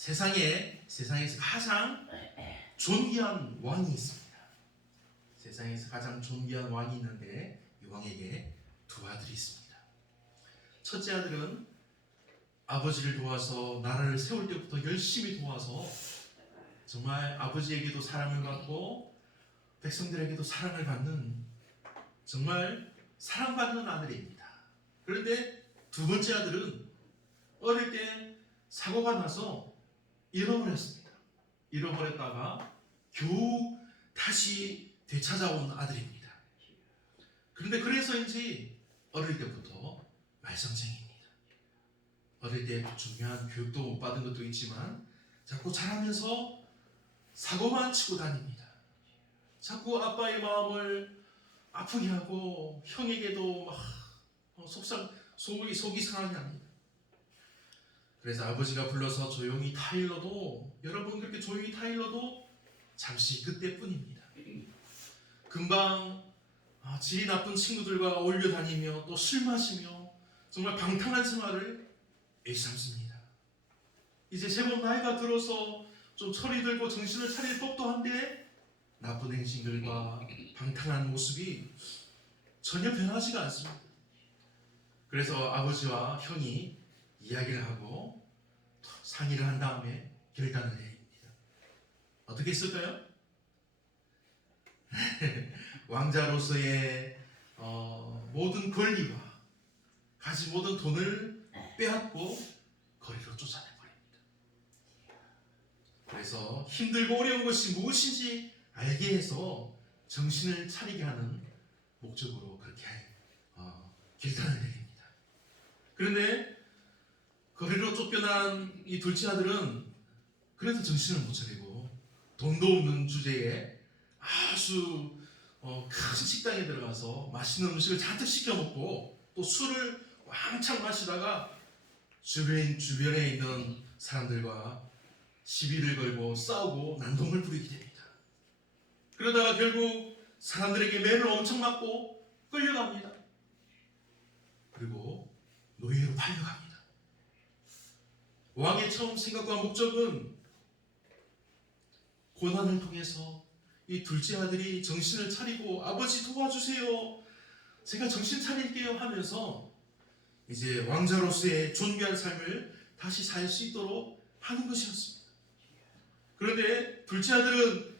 세상에서 가장 존귀한 왕이 있습니다. 세상에서 가장 존귀한 왕이 있는데 이 왕에게 두 아들이 있습니다. 첫째 아들은 아버지를 도와서 나라를 세울 때부터 열심히 도와서 정말 아버지에게도 사랑을 받고 백성들에게도 사랑을 받는 정말 사랑받는 아들입니다. 그런데 두 번째 아들은 어릴 때 사고가 나서 잃어버렸습니다. 잃어버렸다가 겨우 다시 되찾아온 아들입니다. 그런데 그래서인지 어릴 때부터 말썽쟁이입니다. 어릴 때 중요한 교육도 못 받은 것도 있지만 자꾸 자라면서 사고만 치고 다닙니다. 자꾸 아빠의 마음을 아프게 하고 형에게도 막 속이 상하게 합니다. 그래서 아버지가 불러서 조용히 타일러도 여러분 그렇게 조용히 타일러도 잠시 그때뿐입니다. 금방 질이 나쁜 친구들과 어울려 다니며 또 술 마시며 정말 방탕한 생활을 일삼습니다. 이제 제법 나이가 들어서 좀 철이 들고 정신을 차릴 법도 한데 나쁜 행실들과 방탕한 모습이 전혀 변하지가 않습니다. 그래서 아버지와 형이 이야기를 하고 상의를 한 다음에 결단을 내립니다. 어떻게 했을까요? 왕자로서의 모든 권리와 가진 모든 돈을 빼앗고 거리로 쫓아내버립니다. 그래서 힘들고 어려운 것이 무엇인지 알게 해서 정신을 차리게 하는 목적으로 그렇게 결단을 내립니다. 그런데 거리로 쫓겨난 이 둘째 아들은 그래도 정신을 못 차리고 돈도 없는 주제에 아주 큰 식당에 들어가서 맛있는 음식을 잔뜩 시켜 먹고 또 술을 왕창 마시다가 주변에 있는 사람들과 시비를 걸고 싸우고 난동을 부리게 됩니다. 그러다가 결국 사람들에게 매를 엄청 맞고 끌려갑니다. 그리고 노예로 팔려갑니다. 왕의 처음 생각과 목적은 고난을 통해서 이 둘째 아들이 정신을 차리고 아버지 도와주세요. 제가 정신 차릴게요 하면서 이제 왕자로서의 존귀한 삶을 다시 살 수 있도록 하는 것이었습니다. 그런데 둘째 아들은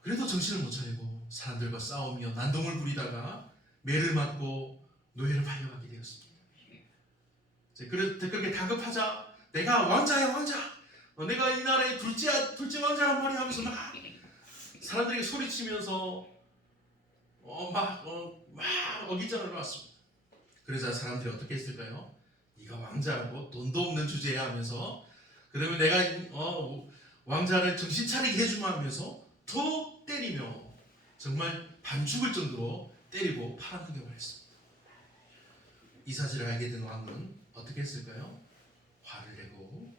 그래도 정신을 못 차리고 사람들과 싸우며 난동을 부리다가 매를 맞고 노예로 팔려가게 되었습니다. 그렇게 다급하자 내가 왕자야 왕자 내가 이 나라의 둘째 왕자란 말이야 하면서 막 사람들에게 소리치면서 막 어깃장을 놨습니다. 그러자 사람들이 어떻게 했을까요? 네가 왕자라고 돈도 없는 주제에 하면서 그러면 내가 왕자를 정신 차리게 해주마 하면서 더 때리며 정말 반죽을 정도로 때리고 팔아넘겨 버렸습니다. 이 사실을 알게 된 왕은 어떻게 했을까요? 화를 내고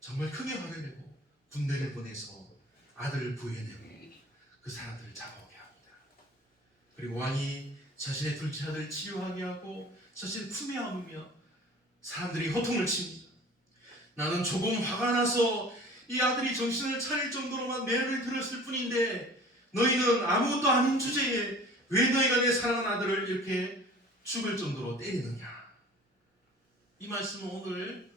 정말 크게 화를 내고 군대를 보내서 아들을 구해내고 그 사람들을 잡아오게 합니다. 그리고 왕이 자신의 둘째 아들을 치유하게 하고 자신의 품에 안으며 사람들이 호통을 칩니다. 나는 조금 화가 나서 이 아들이 정신을 차릴 정도로만 매를 들었을 뿐인데 너희는 아무것도 아닌 주제에 왜 너희가 내 사랑하는 아들을 이렇게 죽을 정도로 때리느냐. 이 말씀은 오늘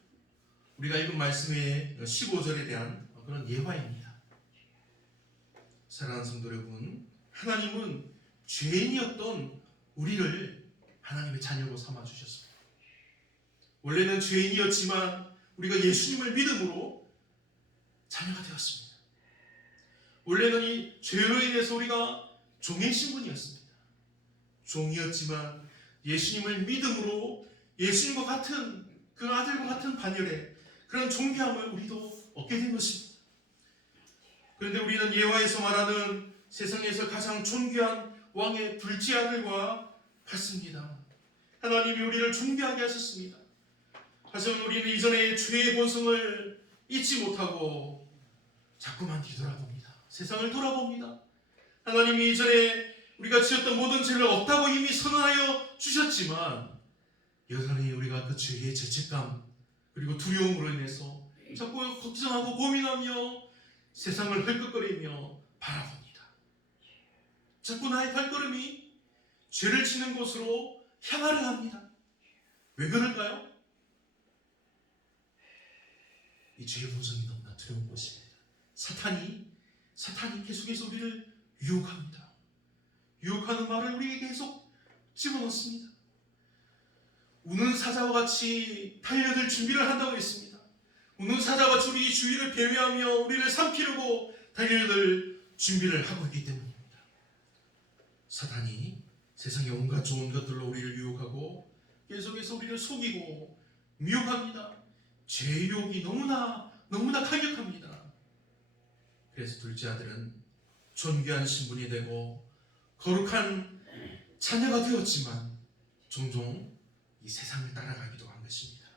우리가 읽은 말씀의 15절에 대한 그런 예화입니다. 사랑하는 성도 여러분, 하나님은 죄인이었던 우리를 하나님의 자녀로 삼아주셨습니다. 원래는 죄인이었지만 우리가 예수님을 믿음으로 자녀가 되었습니다. 원래는 이 죄로 인해서 우리가 종의 신분이었습니다. 종이었지만 예수님을 믿음으로 예수님과 같은 그 아들과 같은 반열에 그런 존귀함을 우리도 얻게 된 것입니다. 그런데 우리는 예화에서 말하는 세상에서 가장 존귀한 왕의 둘째 아들과 같습니다. 하나님이 우리를 존귀하게 하셨습니다. 하지만 우리는 이전에 죄의 본성을 잊지 못하고 자꾸만 뒤돌아봅니다. 세상을 돌아봅니다. 하나님이 이전에 우리가 지었던 모든 죄를 없다고 이미 선언하여 주셨지만 여전히 우리가 그 죄의 죄책감 그리고 두려움으로 인해서 자꾸 걱정하고 고민하며 세상을 헐떡거리며 바라봅니다. 자꾸 나의 발걸음이 죄를 지는 곳으로 향하려 합니다. 왜 그럴까요? 이 죄의 본성이 너무나 두려운 것입니다. 사탄이 계속해서 우리를 유혹합니다. 유혹하는 말을 우리에게 계속 집어넣습니다. 우는 사자와 같이 달려들 준비를 한다고 했습니다. 우는 사자와 같이 우리 주위를 배회하며 우리를 삼키려고 달려들 준비를 하고 있기 때문입니다. 사탄이 세상의 온갖 좋은 것들로 우리를 유혹하고 계속해서 우리를 속이고 미혹합니다. 죄의 유혹이 너무나 강력합니다. 그래서 둘째 아들은 존귀한 신분이 되고 거룩한 자녀가 되었지만 종종 이 세상을 따라가기도 한 것입니다.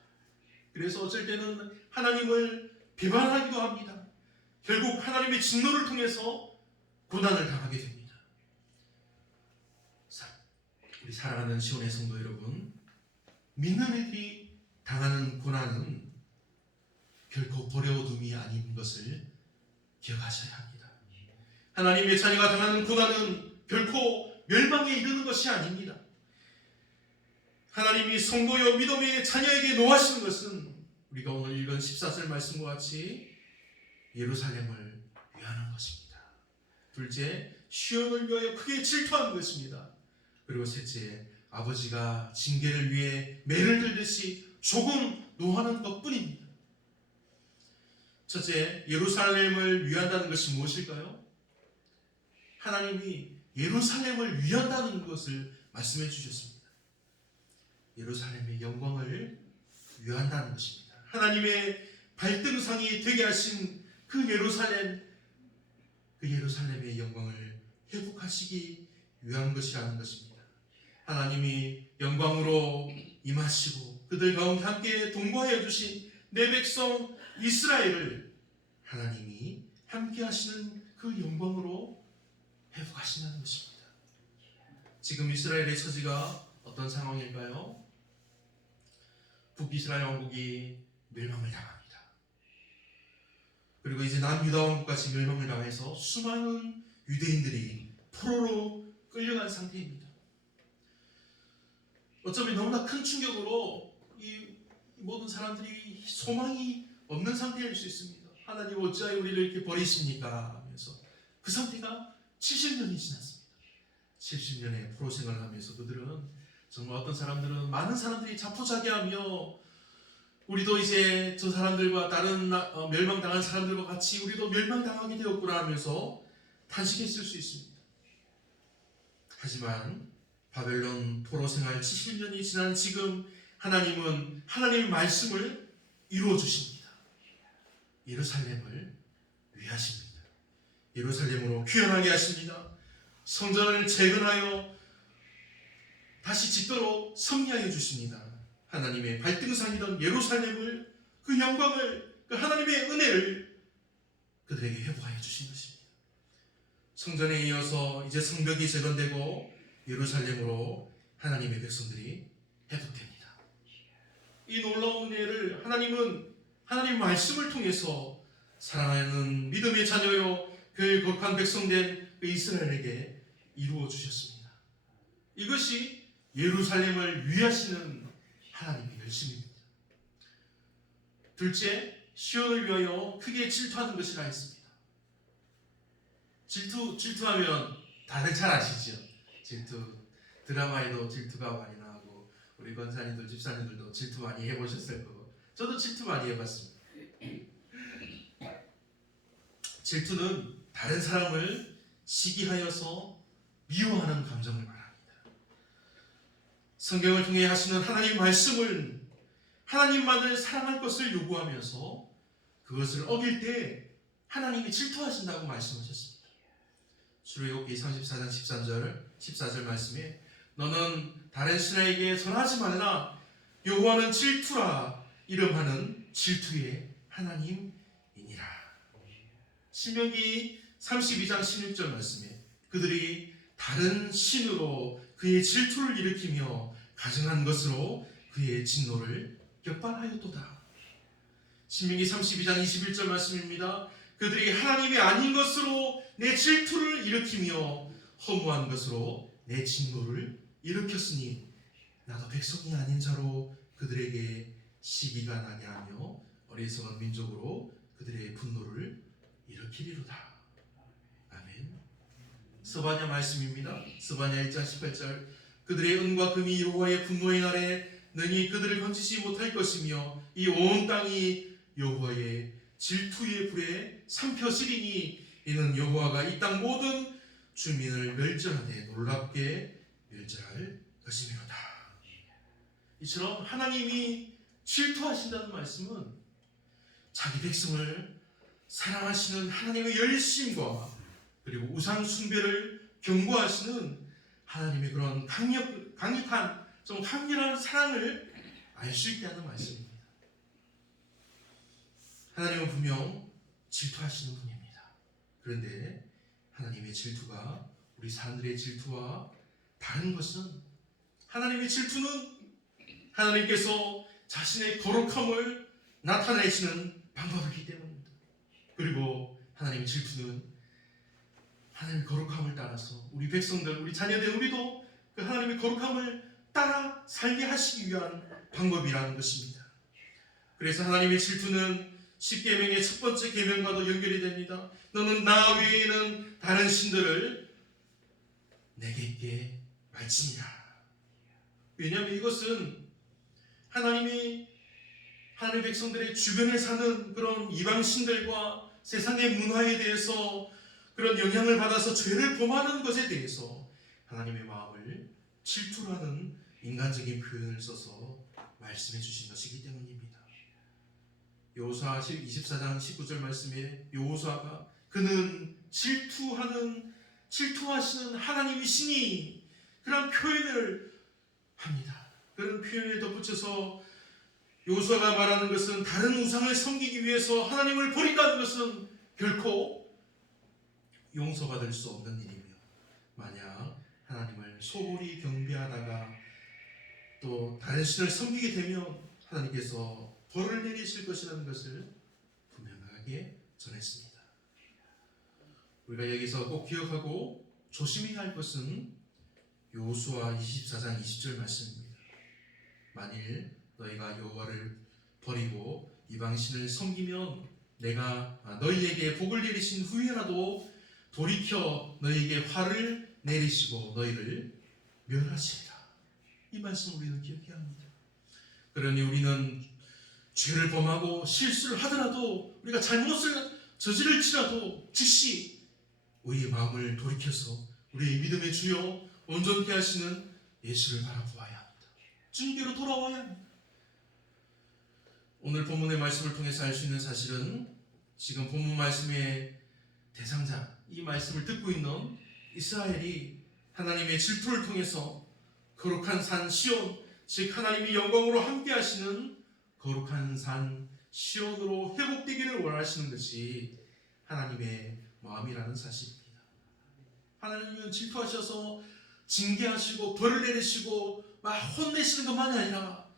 그래서 어쩔 때는 하나님을 비판하기도 합니다. 결국 하나님의 진노를 통해서 고난을 당하게 됩니다. 우리 사랑하는 시온의 성도 여러분, 믿는 이들이 당하는 고난은 결코 버려둠이 아닌 것을 기억하셔야 합니다. 하나님의 자녀가 당하는 고난은 결코 멸망에 이르는 것이 아닙니다. 하나님이 성도여 믿음의 자녀에게 노하시는 것은 우리가 오늘 읽은 14절 말씀과 같이 예루살렘을 위하는 것입니다. 둘째, 시온을 위하여 크게 질투하는 것입니다. 그리고 셋째, 아버지가 징계를 위해 매를 들듯이 조금 노하는 것뿐입니다. 첫째, 예루살렘을 위한다는 것이 무엇일까요? 하나님이 예루살렘을 위한다는 것을 말씀해 주셨습니다. 예루살렘의 영광을 위한다는 것입니다. 하나님의 발등상이 되게 하신 그 예루살렘의 영광을 회복하시기 위한 것이라는 것입니다. 하나님이 영광으로 임하시고 그들 가운데 함께 동거하여 주신 내 백성 이스라엘을 하나님이 함께 하시는 그 영광으로 회복하신다는 것입니다. 지금 이스라엘의 처지가 어떤 상황일까요? 북이스라엘 왕국이 멸망을 당합니다. 그리고 이제 남유다 왕국까지 멸망을 당해서 수많은 유대인들이 포로로 끌려간 상태입니다. 어쩌면 너무나 큰 충격으로 이 모든 사람들이 소망이 없는 상태일 수 있습니다. 하나님 어찌하여 우리를 이렇게 버리십니까? 하면서 그 상태가 70년이 지났습니다. 70년의 포로 생활을 하면서 그들은 정말 어떤 사람들은 많은 사람들이 자포자기하며 우리도 이제 저 사람들과 다른 멸망당한 사람들과 같이 우리도 멸망당하게 되었구나 하면서 탄식했을 수 있습니다. 하지만 바벨론 포로 생활 70년이 지난 지금 하나님은 하나님의 말씀을 이루어 주십니다. 예루살렘을 위하십니다. 예루살렘으로 귀환하게 하십니다. 성전을 재건하여 다시 짓도록 섭리하여 주십니다. 하나님의 발등상이던 예루살렘을 그 영광을 그 하나님의 은혜를 그들에게 회복하여 주신 것입니다. 성전에 이어서 이제 성벽이 재건되고 예루살렘으로 하나님의 백성들이 회복됩니다. 이 놀라운 은혜를 하나님은 하나님 말씀을 통해서 사랑하는 믿음의 자녀요 그 거룩한 백성된 그 이스라엘에게 이루어 주셨습니다. 이것이 예루살렘을 위하시는 하나님의 열심입니다. 둘째, 시온을 위하여 크게 질투하는 것이라 했습니다. 질투하면 다들 잘 아시죠? 질투, 드라마에도 질투가 많이 나오고 우리 권사님들, 집사님들도 질투 많이 해보셨을 거고 저도 질투 많이 해봤습니다. 질투는 다른 사람을 시기하여서 미워하는 감정을 말합니다. 성경을 통해 하시는 하나님 말씀을 하나님만을 사랑할 것을 요구하면서 그것을 어길 때 하나님이 질투하신다고 말씀하셨습니다. 출애굽기 34장 14절 말씀에 너는 다른 신에게 절하지 말라 여호와는 질투라 이름하는 질투의 하나님이니라. 신명기 32장 16절 말씀에 그들이 다른 신으로 그의 질투를 일으키며 가증한 것으로 그의 진노를 격발하였도다. 신명기 32장 21절 말씀입니다. 그들이 하나님이 아닌 것으로 내 질투를 일으키며 허무한 것으로 내 진노를 일으켰으니 나도 백성이 아닌 자로 그들에게 시기가 나게 하며 어리석은 민족으로 그들의 분노를 일으키리로다. 아멘. 스바냐 말씀입니다. 스바냐 1장 18절 그들의 은과 금이 여호와의 분노의 날에 능히 그들을 건지지 못할 것이며 이 온 땅이 여호와의 질투의 불에 삼켜지리니 이는 여호와가 이 땅 모든 주민을 멸절하되 놀랍게 멸절할 것이미로다. 이처럼 하나님이 질투하신다는 말씀은 자기 백성을 사랑하시는 하나님의 열심과 그리고 우상 숭배를 경고하시는 하나님의 그런 강력한 좀 강렬한 사랑을 알 수 있게 하는 말씀입니다. 하나님은 분명 질투하시는 분입니다. 그런데 하나님의 질투가 우리 사람들의 질투와 다른 것은 하나님의 질투는 하나님께서 자신의 거룩함을 나타내시는 방법이기 때문입니다. 그리고 하나님의 질투는 하나님의 거룩함을 따라서 우리 백성들, 우리 자녀들, 우리도 그 하나님의 거룩함을 따라 살게 하시기 위한 방법이라는 것입니다. 그래서 하나님의 질투는 10계명의 첫 번째 계명과도 연결이 됩니다. 너는 나 외에는 다른 신들을 내게 있게 말지니라. 왜냐하면 이것은 하나님의 백성들의 주변에 사는 그런 이방 신들과 세상의 문화에 대해서 그런 영향을 받아서 죄를 범하는 것에 대해서 하나님의 마음을 질투라는 인간적인 표현을 써서 말씀해 주신 것이기 때문입니다. 여호수아 24장 19절 말씀에 여호수아가 그는 질투하시는 하나님이시니 그런 표현을 합니다. 그런 표현에 덧붙여서 여호수아가 말하는 것은 다른 우상을 섬기기 위해서 하나님을 버린다는 것은 결코 용서받을 수 없는 일이며 만약 하나님을 소홀히 경배하다가 또 다른 신을 섬기게 되면 하나님께서 벌을 내리실 것이라는 것을 분명하게 전했습니다. 우리가 여기서 꼭 기억하고 조심해야 할 것은 여호수아 24장 20절 말씀입니다. 만일 너희가 여호와를 버리고 이방신을 섬기면 내가 너희에게 복을 내리신 후에라도 돌이켜 너희에게 화를 내리시고 너희를 멸하시리라. 이 말씀 우리는 기억해야 합니다. 그러니 우리는 죄를 범하고 실수를 하더라도 우리가 잘못을 저지를지라도 즉시 우리의 마음을 돌이켜서 우리의 믿음의 주여 온전케 하시는 예수를 바라보아야 합니다. 주님께로 돌아와야 합니다. 오늘 본문의 말씀을 통해서 알 수 있는 사실은 지금 본문 말씀의 대상자, 이 말씀을 듣고 있는 이스라엘이 하나님의 질투를 통해서 거룩한 산 시온, 즉 하나님이 영광으로 함께 하시는 거룩한 산 시온으로 회복되기를 원하시는 것이 하나님의 마음이라는 사실입니다. 하나님은 질투하셔서 징계하시고 벌을 내리시고 막 혼내시는 것만이 아니라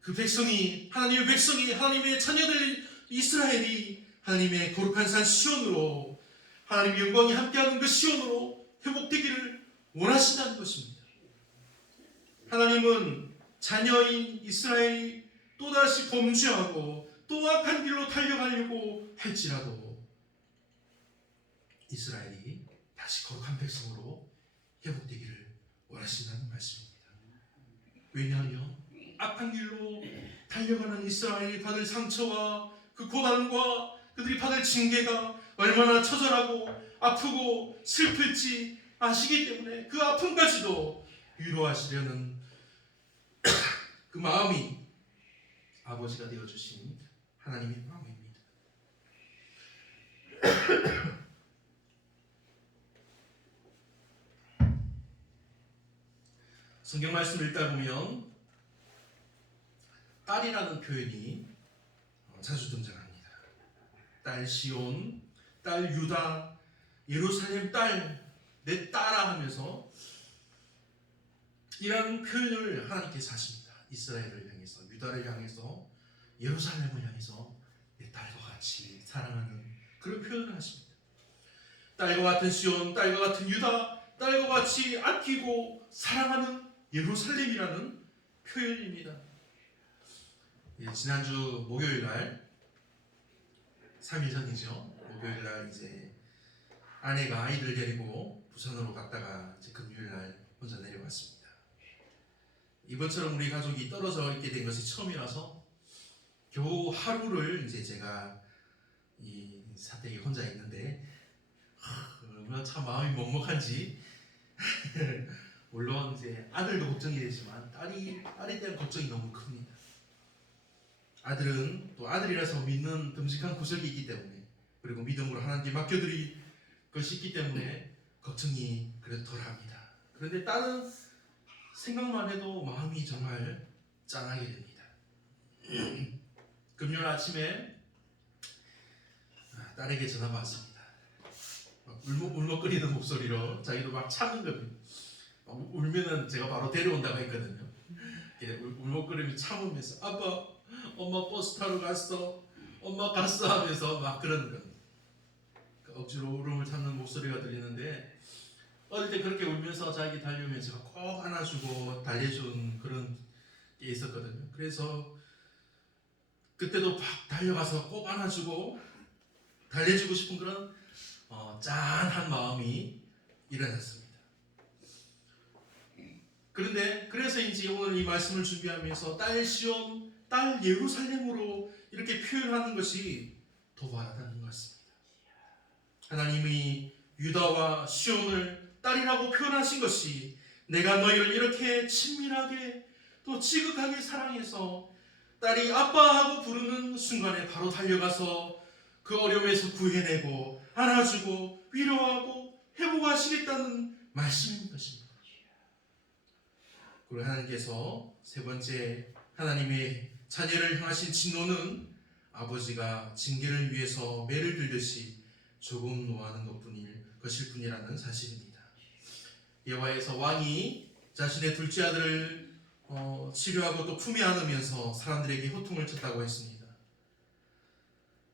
그 백성이 하나님의 자녀들 이스라엘이 하나님의 거룩한 산 시온으로 하나님의 영광이 함께하는 그 시온으로 회복되기를 원하신다는 것입니다. 하나님은 자녀인 이스라엘이 또다시 범죄하고 또 악한 길로 달려가려고 할지라도 이스라엘이 다시 거룩한 백성으로 회복되기를 원하신다는 말씀입니다. 왜냐하면 악한 길로 달려가는 이스라엘이 받을 상처와 그 고난과 그들이 받을 징계가 얼마나 처절하고 아프고 슬플지 아시기 때문에 그 아픔까지도 위로하시려는 그 마음이 아버지가 되어주신 하나님의 마음입니다. 성경 말씀을 읽다 보면 딸이라는 표현이 자주 등장합니다. 딸 시온, 딸 유다, 예루살렘 딸, 내 딸아 하면서 이라는 표현을 하나님께서 하십니다. 이스라엘을 향해서, 유다를 향해서, 예루살렘을 향해서 사랑하는 그런 표현을 하십니다. 딸과 같은 시온, 딸과 같은 유다, 딸과 같이 아끼고 사랑하는 예루살렘이라는 표현입니다. 지난주 목요일 날 3일 전이죠. 목요일 날 이제 아내가 아이들 데리고 부산으로 갔다가 이제 금요일 날 혼자 내려왔습니다. 이번처럼 우리 가족이 떨어져 있게 된 것이 처음이라서 겨우 하루를 이제 제가 이 사택에 혼자 있는데 얼마나 참 마음이 먹먹한지 물론 이제 아들도 걱정이 되지만 딸에 대한 걱정이 너무 큽니다. 아들은 또 아들이라서 믿는 듬직한 구석이 있기 때문에 그리고 믿음으로 하나님께 맡겨드릴 것이 있기 때문에 걱정이 그래도 덜합니다. 그런데 딸은 생각만 해도 마음이 정말 짠하게 됩니다. 금요일 아침에 딸에게 전화가 왔습니다. 울먹거리는 목소리로 자기도 막 참는 겁니다. 울면은 제가 바로 데려온다고 했거든요. 울먹거리며 참으면서 아빠, 엄마 버스 타러 갔어, 엄마 갔어 하면서 막 그러는 겁니다. 억지로 울음을 참는 목소리가 들리는데 어릴 때 그렇게 울면서 자기 달려오면 제가 꼭 안아주고 달래준 그런 게 있었거든요. 그래서 그때도 막 달려가서 꼭 안아주고 달래주고 싶은 그런 짠한 마음이 일어났습니다. 그런데 그래서인지 오늘 이 말씀을 준비하면서 딸 시온, 딸 예루살렘으로 이렇게 표현하는 것이 더 와닿는 것 같습니다. 하나님이 유다와 시온을 딸이라고 표현하신 것이 내가 너희를 이렇게 친밀하게 또 지극하게 사랑해서 딸이 아빠하고 부르는 순간에 바로 달려가서 그 어려움에서 구해내고 안아주고 위로하고 회복하시겠다는 말씀인 것입니다. 그리고 하나님께서 세 번째 하나님의 자녀를 향하신 진노는 아버지가 징계를 위해서 매를 들듯이 조금 노하는 것일 뿐이라는 사실입니다. 여호와에서 왕이 자신의 둘째 아들을 치료하고 또 품에 안으면서 사람들에게 호통을 쳤다고 했습니다.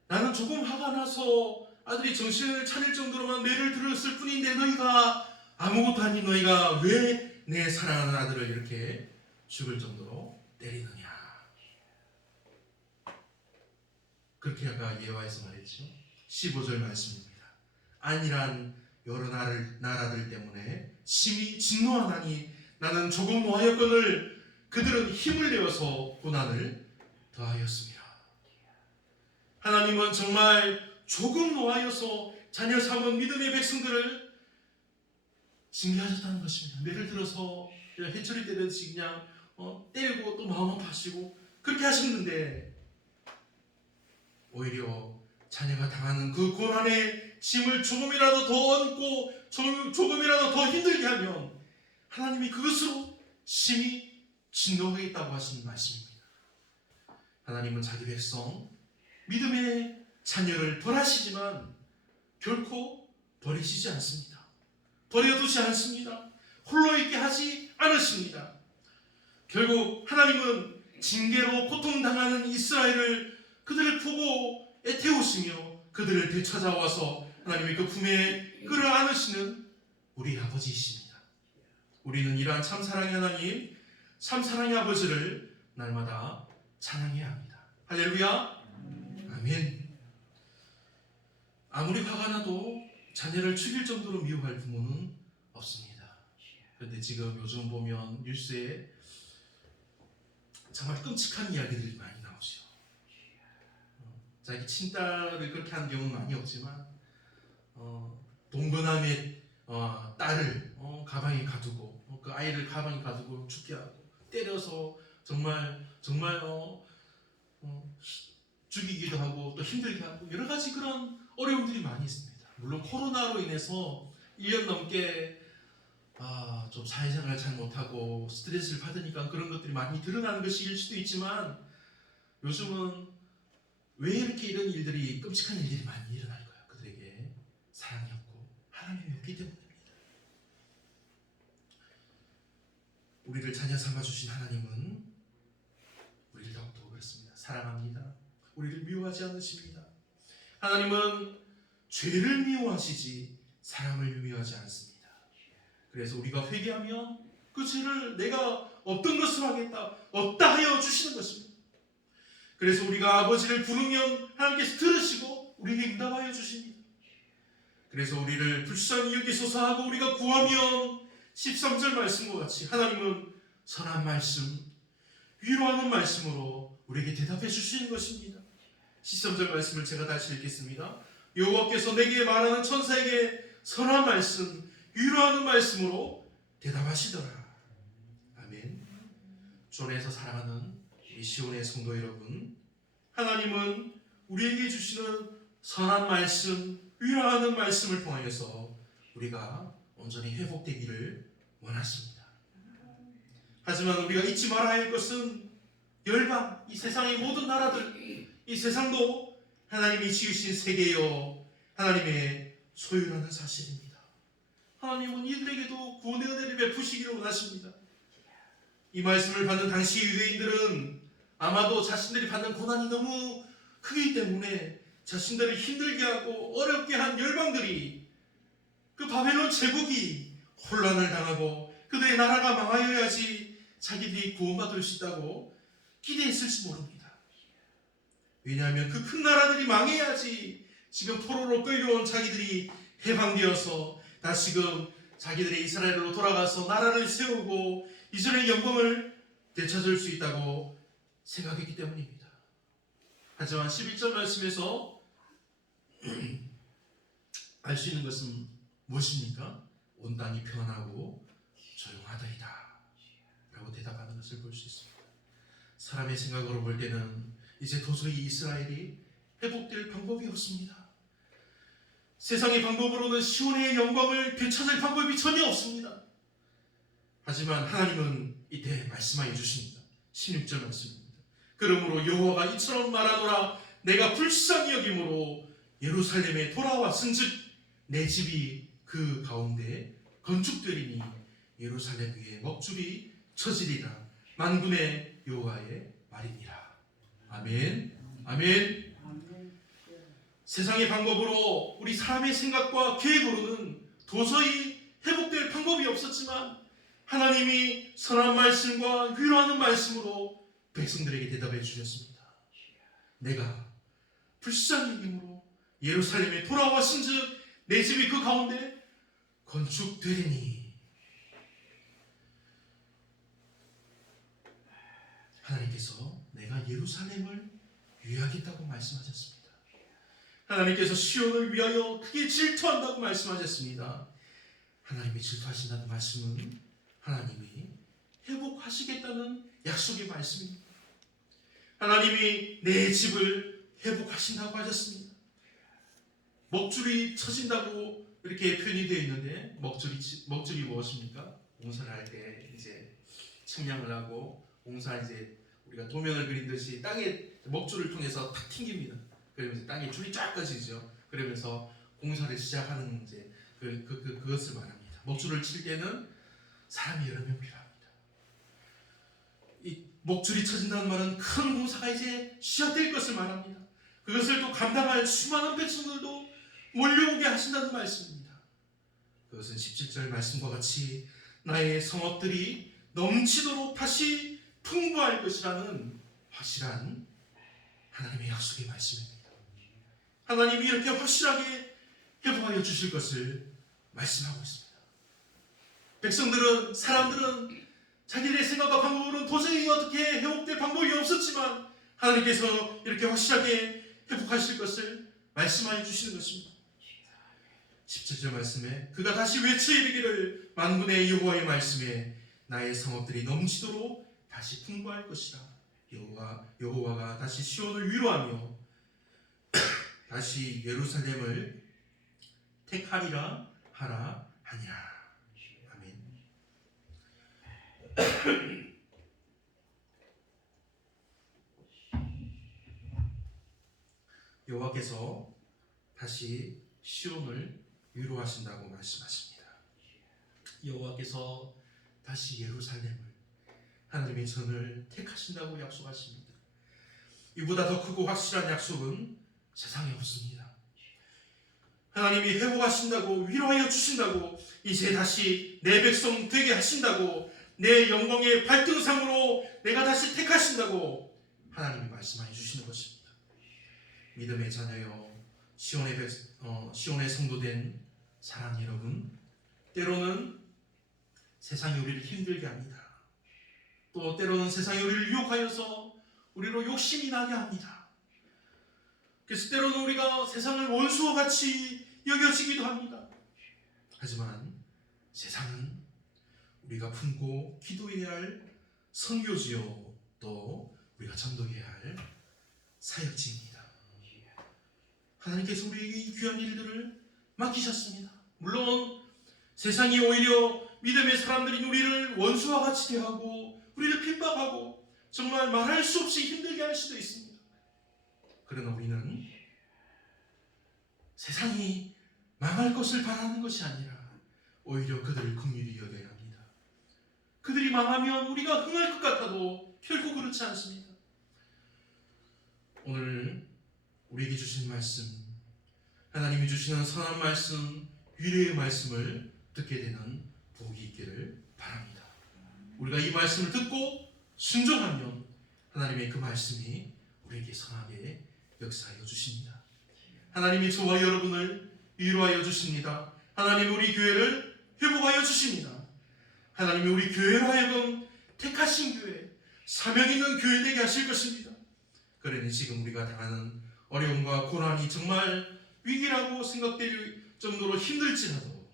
나는 조금 화가 나서 아들이 정신을 차릴 정도로만 매를 들었을 뿐인데 너희가 아무것도 아닌 너희가 왜 내 사랑하는 아들을 이렇게 죽을 정도로 때리느냐. 그렇게 아까 예화에서 말했죠. 15절 말씀입니다. 안일한 여러 나라들 때문에 심히 진노하나니 나는 조금 노하였거늘 그들은 힘을 내어서 고난을 더하였습니다. 하나님은 정말 조금 노하여서 자녀 삼은 믿음의 백성들을 징계하셨다는 것입니다. 매를 들어서 해처리 때듯이 그냥 때리고 또 마음 아파하시고 그렇게 하셨는데 오히려 자녀가 당하는 그 고난의 짐을 조금이라도 더 얹고 조금이라도 더 힘들게 하면 하나님이 그것으로 심히 진노하겠다고 하시는 말씀입니다. 하나님은 자기 백성 믿음의 자녀를 벌하시지만 결코 버리시지 않습니다. 버려두지 않습니다. 홀로 있게 하지 않으십니다. 결국 하나님은 징계로 고통당하는 이스라엘을 그들을 보고 애태우시며 그들을 되찾아와서 하나님의 그 품에 끌어안으시는 우리 아버지이십니다. 우리는 이러한 참사랑의 하나님, 참사랑의 아버지를 날마다 찬양해야 합니다. 할렐루야. 아멘. 아무리 화가 나도 자녀를 죽일 정도로 미워할 부모는 없습니다. 그런데 지금 요즘 보면 뉴스에 정말 끔찍한 이야기들이 많이 나오죠. 자기 친딸을 그렇게 하는 경우는 많이 없지만 동거남의 딸을 가방에 가두고 그 아이를 가방에 가두고 죽게 하고 때려서 정말 죽이기도 하고 또 힘들게 하고 여러 가지 그런 어려움들이 많이 있습니다. 물론 코로나로 인해서 1년 넘게 좀 사회생활을 잘 못하고 스트레스를 받으니까 그런 것들이 많이 드러나는 것일 수도 있지만 요즘은 왜 이렇게 이런 일들이 끔찍한 일들이 많이 일어날까요? 그들에게 사랑이 없고 하나님이 없기 때문입니다. 우리를 자녀 삼아주신 하나님은 우리를 더욱더 그렇습니다. 사랑합니다. 우리를 미워하지 않으십니다. 하나님은 죄를 미워하시지 사람을 미워하지 않습니다. 그래서 우리가 회개하면 그 죄를 내가 어떤 것을 하겠다 없다 하여 주시는 것입니다. 그래서 우리가 아버지를 부르면 하나님께서 들으시고 우리에게 응답하여 주십니다. 그래서 우리를 불쌍히 여기소서 하고 우리가 구하면 13절 말씀과 같이 하나님은 선한 말씀, 위로하는 말씀으로 우리에게 대답해 주시는 것입니다. 13절 말씀을 제가 다시 읽겠습니다. 여호와께서 내게 말하는 천사에게 선한 말씀, 위로하는 말씀으로 대답하시더라. 아멘. 주 안에서 사랑하는 우리 시온의 성도 여러분, 하나님은 우리에게 주시는 선한 말씀, 위로하는 말씀을 통하여서 우리가 온전히 회복되기를 원하십니다. 하지만 우리가 잊지 말아야 할 것은 열방, 이 세상의 모든 나라들, 이 세상도 하나님이 지으신 세계요 하나님의 소유라는 사실입니다. 하나님은 이들에게도 구원의 은혜를 베푸시기를 원하십니다. 이 말씀을 받는 당시 유대인들은 아마도 자신들이 받는 고난이 너무 크기 때문에 자신들을 힘들게 하고 어렵게 한 열방들이 그 바벨론 제국이 혼란을 당하고 그들의 나라가 망하여야지 자기들이 구원받을 수 있다고 기대했을지 모릅니다. 왜냐하면 그 큰 나라들이 망해야지 지금 포로로 끌려온 자기들이 해방되어서 다시금 자기들의 이스라엘로 돌아가서 나라를 세우고 이스라엘의 영광을 되찾을 수 있다고 생각했기 때문입니다. 하지만 11절 말씀에서 알 수 있는 것은 무엇입니까? 온 땅이 평안하고 조용하다이다 라고 대답하는 것을 볼 수 있습니다. 사람의 생각으로 볼 때는 이제 도저히 이스라엘이 회복될 방법이 없습니다. 세상의 방법으로는 시온의 영광을 되찾을 방법이 전혀 없습니다. 하지만 하나님은 이때 말씀하여 주십니다. 16절 말씀입니다. 그러므로 여호와가 이처럼 말하노라. 내가 불쌍히 여김으로 예루살렘에 돌아왔은즉 내 집이 그 가운데 건축되리니 예루살렘 위에 먹줄이 쳐지리라. 만군의 여호와의 말이니라. 아멘. 아멘. 세상의 방법으로 우리 사람의 생각과 계획으로는 도저히 회복될 방법이 없었지만 하나님이 선한 말씀과 위로하는 말씀으로 백성들에게 대답해 주셨습니다. 내가 불쌍히 여김으로 예루살렘에 돌아왔은즉 내 집이 그 가운데 건축되리니. 하나님께서 내가 예루살렘을 위하겠다고 말씀하셨습니다. 하나님께서 시온을 위하여 크게 질투한다고 말씀하셨습니다. 하나님이 질투하신다는 말씀은 하나님이 회복하시겠다는 약속의 말씀입니다. 하나님이 내 집을 회복하신다고 하셨습니다. 먹줄이 쳐진다고 이렇게 표현이 되어 있는데 먹줄이 무엇입니까? 공사를 할 때 이제 측량을 하고 공사 이제 우리가 도면을 그린 듯이 땅에 먹줄을 통해서 탁 튕깁니다. 그러면서 땅에 줄이 쫙 꺼지죠. 그러면서 공사를 시작하는 이제 그것을 말합니다. 먹줄을 칠 때는 사람이 여러 명 필요합니다. 이 먹줄이 쳐진다는 말은 큰 공사가 이제 시작될 것을 말합니다. 그것을 또 감당할 수많은 백성들도 몰려오게 하신다는 말씀입니다. 그것은 17절 말씀과 같이 나의 성읍들이 넘치도록 다시 풍부할 것이라는 확실한 하나님의 약속의 말씀입니다. 하나님이 이렇게 확실하게 회복하여 주실 것을 말씀하고 있습니다. 백성들은, 사람들은 자기들의 생각과 방법으로는 도저히 어떻게 회복될 방법이 없었지만 하나님께서 이렇게 확실하게 회복하실 것을 말씀하여 주시는 것입니다. 17절 말씀에 그가 다시 외쳐 이르기를 만군의 여호와의 말씀에 나의 성읍들이 넘치도록 다시 풍부할 것이라. 여호와가 다시 시온을 위로하며 다시 예루살렘을 택하리라 하라 하니라. 아멘. 여호와께서 다시 시온을 위로하신다고 말씀하십니다. 여호와께서 다시 예루살렘을, 하나님의 전을 택하신다고 약속하십니다. 이보다 더 크고 확실한 약속은 세상에 없습니다. 하나님이 회복하신다고, 위로하여 주신다고, 이제 다시 내 백성 되게 하신다고, 내 영광의 발등상으로 내가 다시 택하신다고 하나님이 말씀하여 주시는 것입니다. 믿음의 자녀여, 시온의 성도된 사랑하는 여러분, 때로는 세상이 우리를 힘들게 합니다. 또 때로는 세상이 우리를 유혹하여서 우리로 욕심이 나게 합니다. 그래서 때로는 우리가 세상을 원수와 같이 여겨지기도 합니다. 하지만 세상은 우리가 품고 기도해야 할 선교지요, 또 우리가 전도해야 할 사역지입니다. 하나님께서 우리에게 이 귀한 일들을 맡기셨습니다. 물론 세상이 오히려 믿음의 사람들인 우리를 원수와 같이 대하고 우리를 핍박하고 정말 말할 수 없이 힘들게 할 수도 있습니다. 그러나 우리는 세상이 망할 것을 바라는 것이 아니라 오히려 그들을 긍휼히 여겨야 합니다. 그들이 망하면 우리가 흥할 것 같아도 결코 그렇지 않습니다. 오늘 우리에게 주신 말씀, 하나님이 주시는 선한 말씀, 위로의 말씀을 듣게 되는 복이 있기를 바랍니다. 우리가 이 말씀을 듣고 순종하면 하나님의 그 말씀이 우리에게 선하게 역사하여 주십니다. 하나님이 저와 여러분을 위로하여 주십니다. 하나님이 우리 교회를 회복하여 주십니다. 하나님이 우리 교회로 하여금 택하신 교회, 사명 있는 교회 되게 하실 것입니다. 그러니 지금 우리가 당하는 어려움과 고난이 정말 위기라고 생각될 정도로 힘들지라도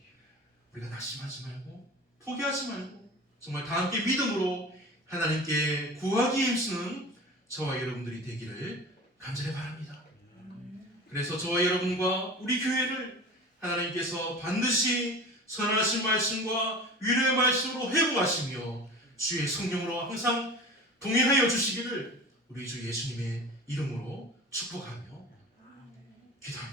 우리가 낙심하지 말고 포기하지 말고 정말 다 함께 믿음으로 하나님께 구하기에 힘쓰는 저와 여러분들이 되기를 간절히 바랍니다. 그래서 저와 여러분과 우리 교회를 하나님께서 반드시 선하신 말씀과 위로의 말씀으로 회복하시며 주의 성령으로 항상 동행하여 주시기를 우리 주 예수님의 이름으로 축복하며 기도합니다.